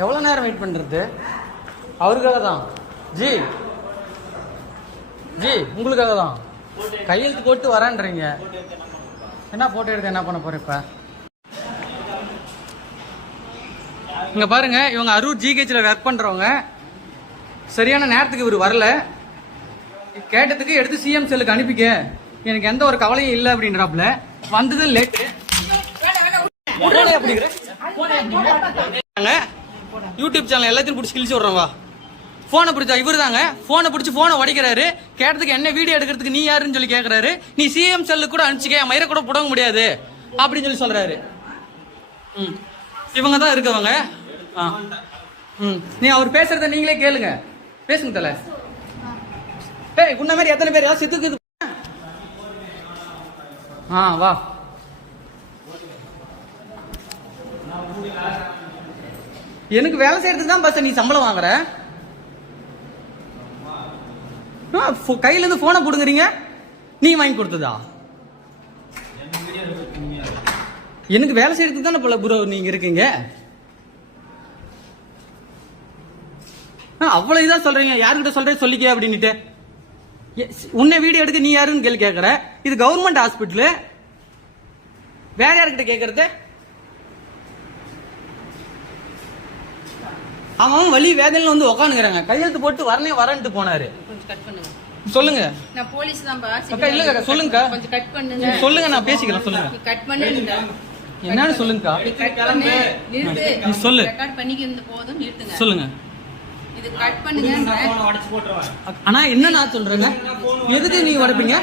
எவ்வளோ நேரம் வெயிட் பண்ணுறது? அவருக்காக தான். ஜி ஜி உங்களுக்காக தான். கையெழுத்து போட்டு வரேன்றீங்க. என்ன போட்டோ எடுத்து என்ன பண்ண போகிறேன் இப்போ? இங்கே பாருங்க, இவங்க அரூர் ஜிஹெச்சில் ஒர்க் பண்ணுறவங்க. சரியான நேரத்துக்கு இவர் வரல. கேட்டதுக்கு எடுத்து சிஎம் செல்லுக்கு அனுப்பிக்க, எனக்கு எந்த ஒரு கவலையும் இல்லை அப்படின்றாப்புல. வந்தது லேட்டு. யூடியூப் சேனல் எல்லாத்தையும் பிடிச்சி கிழிச்சு விட்றோம். வா, போனை பிடிச்சா இவரு தாங்க. போனை பிடிச்சி போனை உடைக்கிறாரு. கேட்டதுக்கு என்ன வீடியோ எடுக்கிறதுக்கு நீ யாருன்னு சொல்லி கேட்கறாரு. நீ சிஎம் செல்லு கூட அனுப்பிச்சிக்க, மயிரை கூட புடங்க முடியாது அப்படின்னு சொல்லி சொல்றாரு. இவங்க தான் இருக்கவங்க. நீ அவர் பேசுறத நீங்களே கேளுங்க. பேசுங்க தல. ஏய், உன்ன மாதிரி எத்தனை பேர் செத்துக்குது? வா. எனக்கு வேலை செய்யறதுக்கு தான் பஸ் நீ சம்பளம் வாங்குற. கையில இருந்து போனை புடுங்குறீங்க. நீ வாங்கி கொடுத்ததா? எனக்கு வேலை செய்யறதுக்கு தானே போல ப்ரோ நீங்க இருக்கீங்க. அவ்வளவு இதா சொல்றீங்க. யாருக்கிட்ட சொல்ற சொல்லிக்க அப்படின்னுட்டு. உன்னை வீடியோ எடுக்க நீ யாருன்னு கேள்வி கேட்கற. இது கவர்மெண்ட் ஹாஸ்பிட்டலு. வேற யாருக்கிட்ட கேட்கறது? அவன் வலி வேதனையில வந்து உட்காந்துக்கிறாங்க. கையெழுத்து போட்டு வரேன்ட்டு போனாரு. சொல்லுங்க. நான் போலீஸ் தான் பா. இல்லங்க சொல்லுங்க. கொஞ்சம் கட் பண்ணுங்க. சொல்லுங்க, நான் பேசிக்கிறேன். சொல்லுங்க. கட் பண்ணுங்க. என்னன்னு சொல்லுங்கக்கா. கட் பண்ணு. நிறுத்து. நீ சொல்லு. ரெக்கார்ட் பண்ணிக்கிட்டு போதும், நிறுத்துங்க. சொல்லுங்க. இது கட் பண்ணுங்க. நான் போன் உடைச்சு போட்டுறேன். அண்ணா என்ன நான் சொல்றேங்க? எதுக்கு நீங்க உடைப்பீங்க?